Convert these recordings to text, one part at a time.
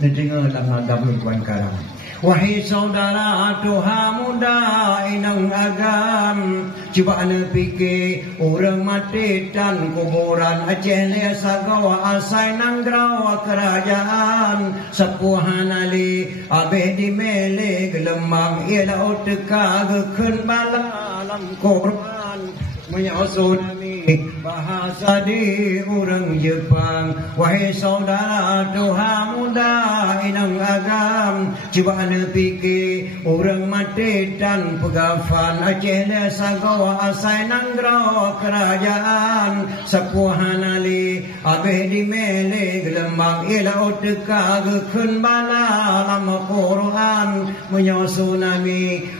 didengar dalam nadam Tuan Karang. Wahai saudara Tuhan muda inang agam, cuba anda fikir orang mati dan kuburan Aceh le sagawa asai nang grawa kerajaan sepuhan ali abeh di mele gelemang ialah oteka gekun malam korban menyusun bahasa di orang Jepang. Wahai saudara Tuhan muda inang agam, cuba anda fikir orang mati dan pegafan Aceh le sagawa asai nanggrau kerajaan sepuhan ali abeh di mele gelembang ialah oteka gekun bala lama Quran menyusun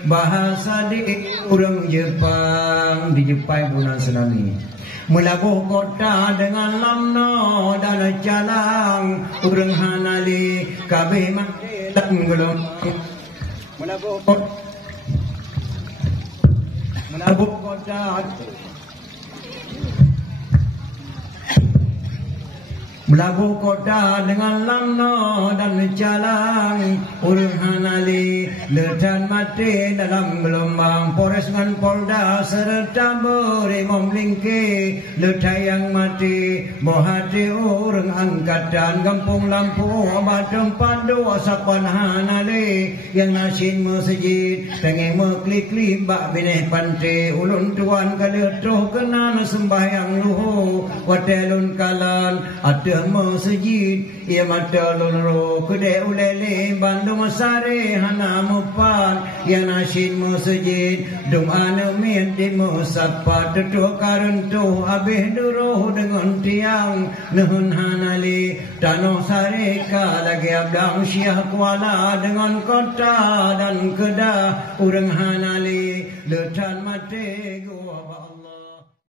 bahasa di orang Jepang. Di Jepang bulan tsunami melabuh kota dengan lamno dan jalang urang hanali kabeh mati dan gelong melabuh kota melabuh kota dengan lamno dan jalang urang hanali letan mati dalam gelombang Polres dengan Polda serta berimom lingke letayang mati bohati orang angkatan Kampung Lampu obat tempat dua sapan hanali yang nasin masjid pengen meklik-klik bak bineh pante ulun tuan kaletuh kenal sembahyang luhu watelun kalan ada masjid ia mata loro kedai ulele Bandung Sari hana mupan yang nasin masjid dum anu min di musafat tutuh karentu abih duruh dengan tiang nuhun hanali Tanah Sarika lagi abdang Syah Kuala dengan kota dan Kedah urang hanali letan mati gua Allah.